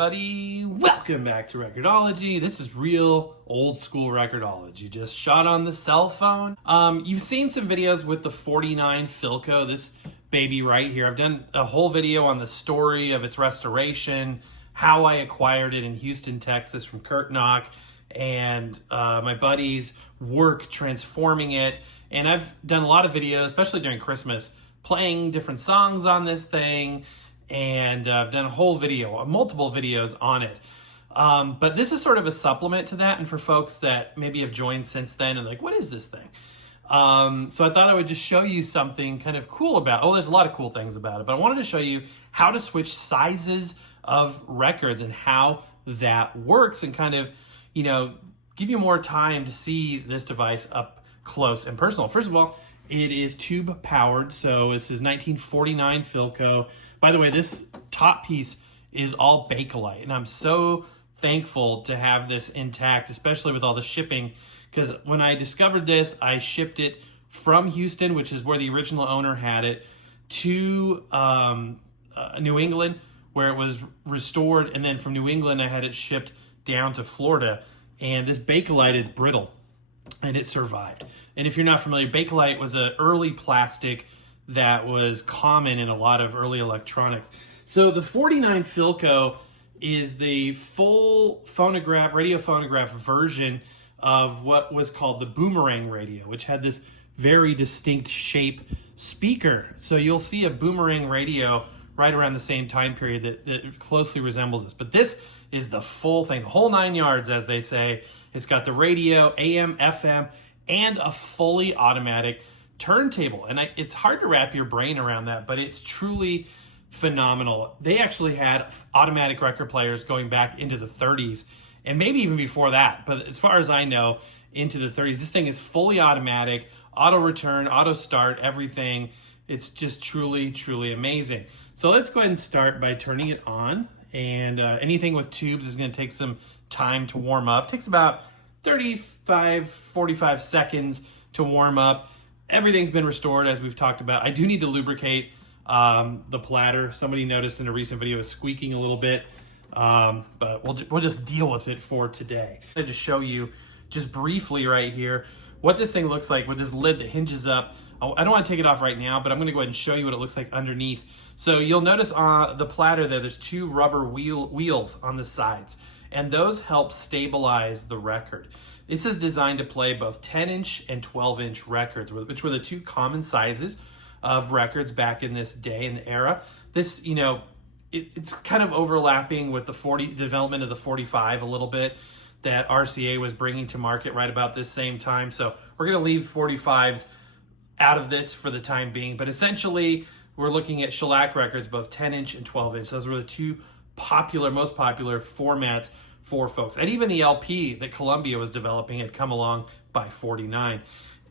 everybody, welcome back to Record-ology. This is real old school Record-ology, just shot on the cell phone. You've seen some videos with the 49 Philco, this baby right here. I've done a whole video on the story of its restoration, how I acquired it in Houston, Texas from Kurt Knock, and my buddies' work transforming it. And I've done a lot of videos, especially during Christmas, playing different songs on this thing. And I've done a whole video, multiple videos on it. But this is sort of a supplement to that. And for folks that maybe have joined since then and like, what is this thing? So I thought I would just show you something kind of cool about, there's a lot of cool things about it, but I wanted to show you how to switch sizes of records and how that works and kind of, you know, give you more time to see this device up close and personal. First of all, it is tube powered. So this is 1949 Philco. By the way, this top piece is all Bakelite, and I'm so thankful to have this intact, especially with all the shipping, because when I discovered this, I shipped it from Houston, which is where the original owner had it, to New England, where it was restored, and then from New England, I had it shipped down to Florida, and this Bakelite is brittle, and it survived. And if you're not familiar, Bakelite was an early plastic that was common in a lot of early electronics. So the 49 Philco is the full phonograph, radio phonograph version of what was called the boomerang radio, which had this very distinct shape speaker. So you'll see a boomerang radio right around the same time period that closely resembles this. But this is the full thing, the whole 9 yards, as they say. It's got the radio, AM, FM, and a fully automatic turntable. And it's hard to wrap your brain around that, but it's truly phenomenal. They actually had automatic record players going back into the 30s and maybe even before that. But as far as I know, into the 30s, this thing is fully automatic, auto return, auto start, everything. It's just truly, truly amazing. So let's go ahead and start by turning it on. And anything with tubes is going to take some time to warm up. It takes about 35, 45 seconds to warm up. Everything's been restored, as we've talked about. I do need to lubricate the platter. Somebody noticed in a recent video it's squeaking a little bit, but we'll just deal with it for today. I just show you just briefly right here what this thing looks like with this lid that hinges up. I don't want to take it off right now, but I'm going to go ahead and show you what it looks like underneath. So you'll notice on the platter there's two rubber wheels on the sides, and those help stabilize the record. This is designed to play both 10-inch and 12-inch records, which were the two common sizes of records back in this day and era. This, you know, it's kind of overlapping with the development of the 45 a little bit that RCA was bringing to market right about this same time. So we're going to leave 45s out of this for the time being. But essentially, we're looking at shellac records, both 10-inch and 12-inch. Those were the two most popular formats for folks. And even the LP that Columbia was developing had come along by 49.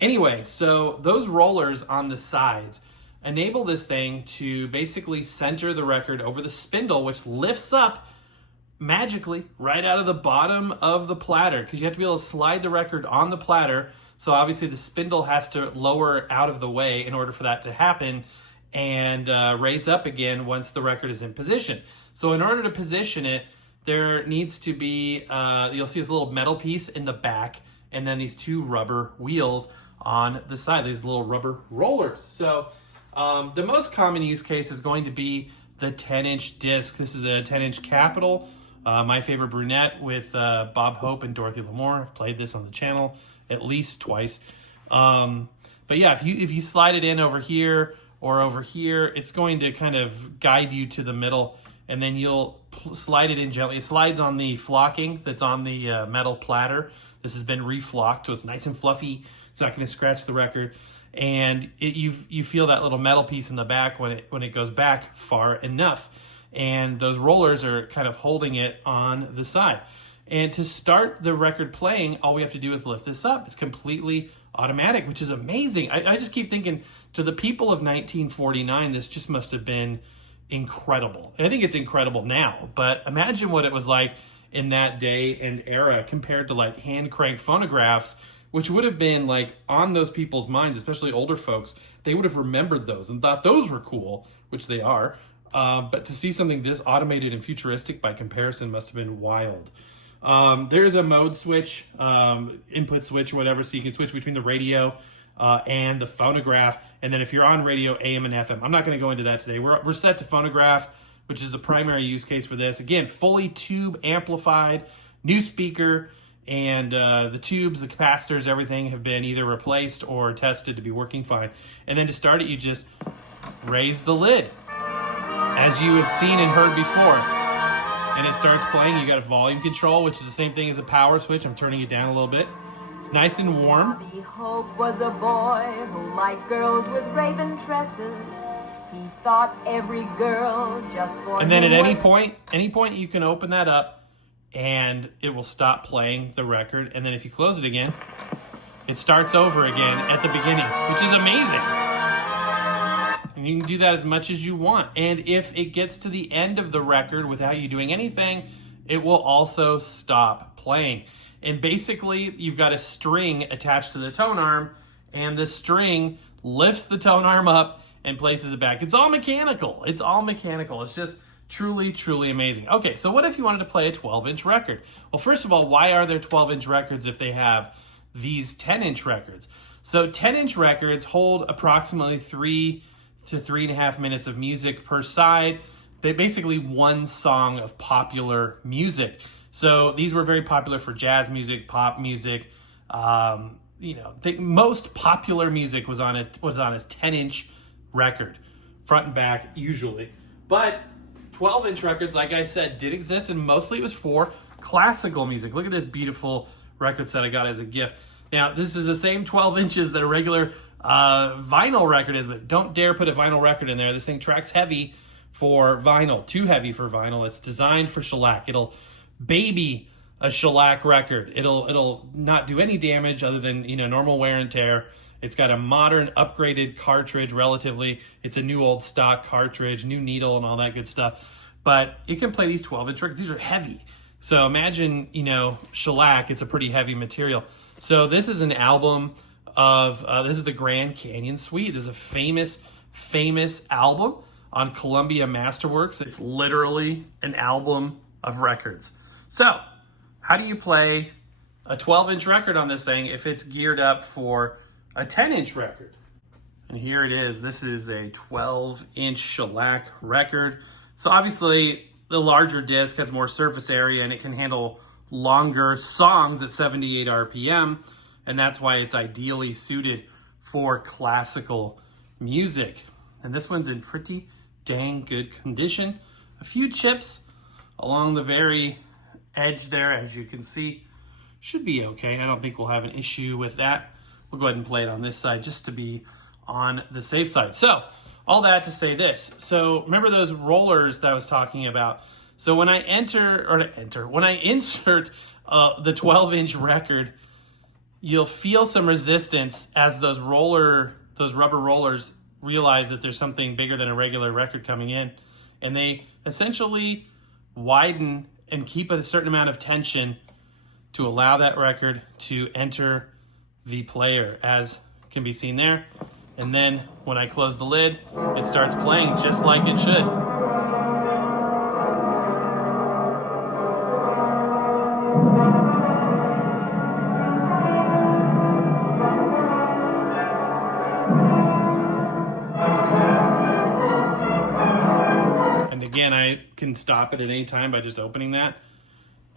Anyway, so those rollers on the sides enable this thing to basically center the record over the spindle, which lifts up magically right out of the bottom of the platter, because you have to be able to slide the record on the platter. So obviously the spindle has to lower out of the way in order for that to happen, and raise up again once the record is in position. So in order to position it, there needs to be, you'll see this little metal piece in the back, and then these two rubber wheels on the side, these little rubber rollers. So the most common use case is going to be the 10-inch disc. This is a 10-inch Capital, My Favorite Brunette with Bob Hope and Dorothy Lamour. I've played this on the channel at least twice. But yeah, if you slide it in over here or over here, it's going to kind of guide you to the middle, and then you'll slide it in gently. It slides on the flocking that's on the metal platter. This has been reflocked, so it's nice and fluffy. It's not going to scratch the record. And you feel that little metal piece in the back when it goes back far enough. And those rollers are kind of holding it on the side. And to start the record playing, all we have to do is lift this up. It's completely automatic, which is amazing. I just keep thinking, to the people of 1949, this just must have been incredible. I think it's incredible now, but imagine what it was like in that day and era compared to like hand crank phonographs, which would have been like on those people's minds, especially older folks. They would have remembered those and thought those were cool, which they are. But to see something this automated and futuristic by comparison must have been wild. There's a mode switch, input switch, whatever, so you can switch between the radio and the phonograph. And then if you're on radio, AM and FM. I'm not going to go into that today. We're set to phonograph, which is the primary use case for this. Again, fully tube amplified, new speaker, and the tubes, the capacitors, everything have been either replaced or tested to be working fine. And then to start it, you just raise the lid, as you have seen and heard before. And it starts playing. You got a volume control, which is the same thing as a power switch. I'm turning it down a little bit. It's nice and warm. Bobby Hope was a boy who liked girls with raven tresses. He thought every girl just for And then him at any was... point, you can open that up and it will stop playing the record. And then if you close it again, it starts over again at the beginning, which is amazing. And you can do that as much as you want. And if it gets to the end of the record without you doing anything, it will also stop playing. And basically, you've got a string attached to the tone arm, and the string lifts the tone arm up and places it back. It's all mechanical. It's all mechanical. It's just truly, truly amazing. Okay, so what if you wanted to play a 12-inch record? Well, first of all, why are there 12-inch records if they have these 10-inch records? So 10-inch records hold approximately 3 to 3.5 minutes of music per side. They're basically one song of popular music. So these were very popular for jazz music, pop music. Most popular music was on a 10-inch record, front and back usually. But 12-inch records, like I said, did exist, and mostly it was for classical music. Look at this beautiful record set I got as a gift. Now, this is the same 12 inches that a regular vinyl record is, but don't dare put a vinyl record in there. This thing tracks heavy for vinyl, too heavy for vinyl. It's designed for shellac. It'll baby a shellac record. It'll not do any damage other than normal wear and tear. It's got a modern upgraded cartridge relatively. It's a new old stock cartridge, new needle and all that good stuff. But you can play these 12-inch records. These are heavy. So imagine, shellac, it's a pretty heavy material. So this is an album of, this is the Grand Canyon Suite. This is a famous album on Columbia Masterworks. It's literally an album of records. So, how do you play a 12-inch record on this thing if it's geared up for a 10-inch record? And here it is. This is a 12-inch shellac record. So obviously, the larger disc has more surface area and it can handle longer songs at 78 RPM. And that's why it's ideally suited for classical music. And this one's in pretty dang good condition. A few chips along the very edge there, as you can see. Should be okay. I don't think we'll have an issue with that. We'll go ahead and play it on this side just to be on the safe side. So, all that to say this. So, remember those rollers that I was talking about? So when I insert the 12-inch record, you'll feel some resistance as those rubber rollers realize that there's something bigger than a regular record coming in. And they essentially widen and keep a certain amount of tension to allow that record to enter the player, as can be seen there. And then when I close the lid, it starts playing just like it should. And again, I can stop it at any time by just opening that.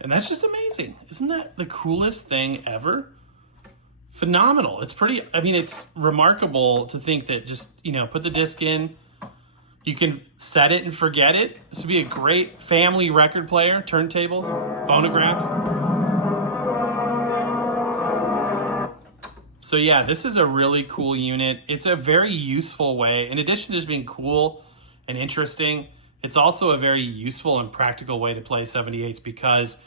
And that's just amazing. Isn't that the coolest thing ever? Phenomenal. It's it's remarkable to think that just, put the disc in, you can set it and forget it. This would be a great family record player, turntable, phonograph. So yeah, this is a really cool unit. It's a very useful way. In addition to just being cool and interesting, it's also a very useful and practical way to play 78s because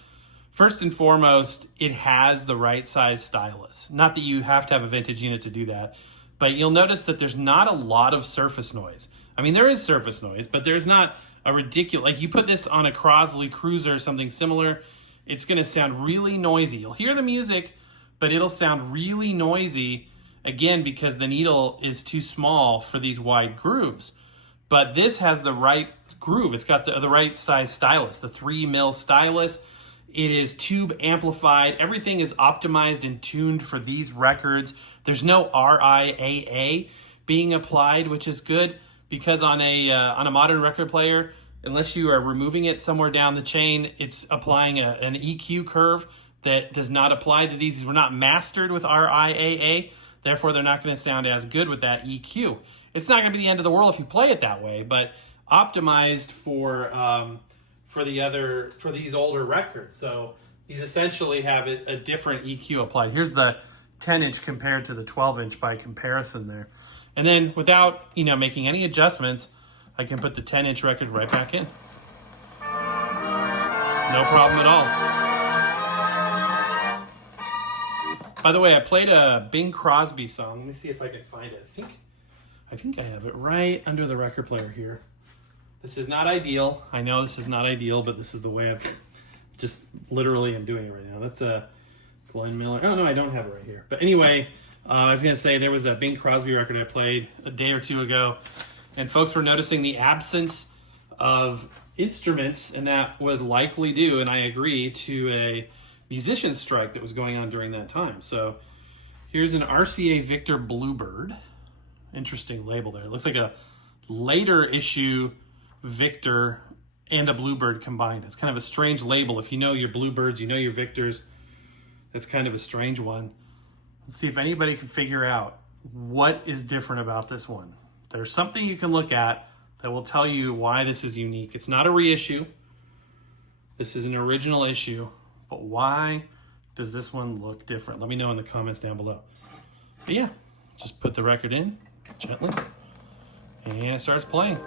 first and foremost, it has the right size stylus. Not that you have to have a vintage unit to do that, but you'll notice that there's not a lot of surface noise. I mean, there is surface noise, but there's not a ridiculous, like you put this on a Crosley Cruiser or something similar, it's gonna sound really noisy. You'll hear the music, but it'll sound really noisy, again, because the needle is too small for these wide grooves. But this has the right groove. It's got the right size stylus, the 3mm stylus. It is tube amplified. Everything is optimized and tuned for these records. There's no RIAA being applied, which is good because on a modern record player, unless you are removing it somewhere down the chain, it's applying an EQ curve that does not apply to these. These were not mastered with RIAA, therefore they're not going to sound as good with that EQ. It's not going to be the end of the world if you play it that way, but optimized for these older records. So these essentially have a different EQ applied. Here's the 10-inch compared to the 12-inch by comparison there. And then without, making any adjustments, I can put the 10-inch record right back in. No problem at all. By the way, I played a Bing Crosby song. Let me see if I can find it. I think I have it right under the record player here. This is not ideal. I know this is not ideal, but this is the way I've just literally am doing it right now. That's a Glenn Miller. Oh, no, I don't have it right here. But anyway, I was going to say there was a Bing Crosby record I played a day or two ago, and folks were noticing the absence of instruments, and that was likely due, and I agree, to a musician strike that was going on during that time. So here's an RCA Victor Bluebird. Interesting label there. It looks like a later issue Victor and a Bluebird combined. It's kind of a strange label. If you know your Bluebirds, you know your Victors. That's kind of a strange one. Let's see if anybody can figure out what is different about this one. There's something you can look at that will tell you why this is unique. It's not a reissue. This is an original issue. But why does this one look different? Let me know in the comments down below. But yeah, just put the record in gently, and it starts playing.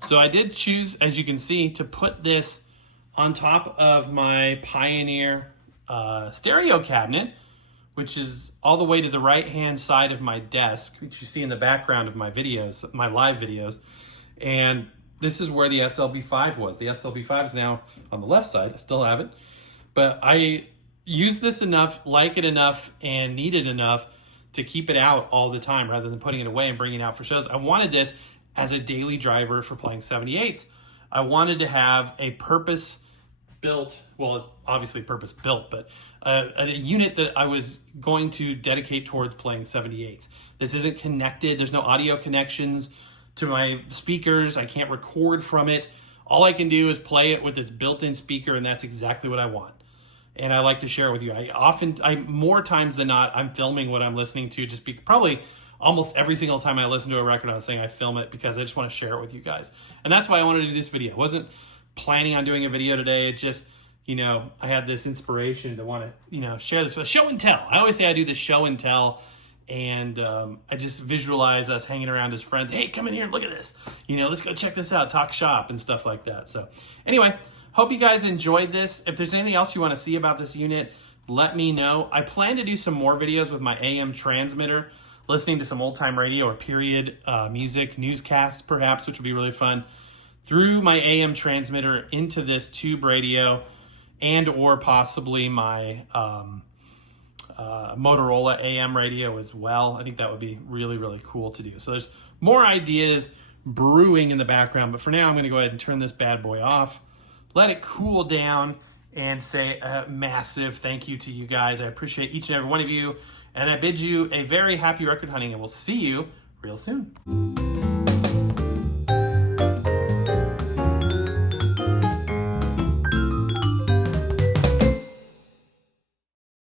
So I did choose, as you can see, to put this on top of my Pioneer stereo cabinet, which is all the way to the right-hand side of my desk, which you see in the background of my videos, my live videos. And this is where the SLB5 was. The SLB5 is now on the left side. I still have it. But I use this enough, like it enough, and need it enough to keep it out all the time rather than putting it away and bringing it out for shows. I wanted this as a daily driver for playing 78s. I wanted to have a purpose-built, well, it's obviously purpose-built, but a unit that I was going to dedicate towards playing 78s. This isn't connected. There's no audio connections to my speakers. I can't record from it. All I can do is play it with its built-in speaker, and that's exactly what I want. And I like to share it with you. More times than not, I'm filming what I'm listening to. Probably almost every single time I listen to a record, I was saying I film it because I just want to share it with you guys. And that's why I wanted to do this video. I wasn't planning on doing a video today. It just, I had this inspiration to want to, share this with show and tell. I always say I do this show and tell. And I just visualize us hanging around as friends. Hey, come in here and look at this. Let's go check this out, talk shop and stuff like that. So anyway, hope you guys enjoyed this. If there's anything else you want to see about this unit, let me know. I plan to do some more videos with my AM transmitter, listening to some old time radio or period music, newscasts perhaps, which would be really fun, through my AM transmitter into this tube radio and or possibly my Motorola AM radio as well. I think that would be really, really cool to do. So there's more ideas brewing in the background, but for now I'm going to go ahead and turn this bad boy off, let it cool down, and say a massive thank you to you guys. I appreciate each and every one of you, and I bid you a very happy record hunting, and we'll see you real soon.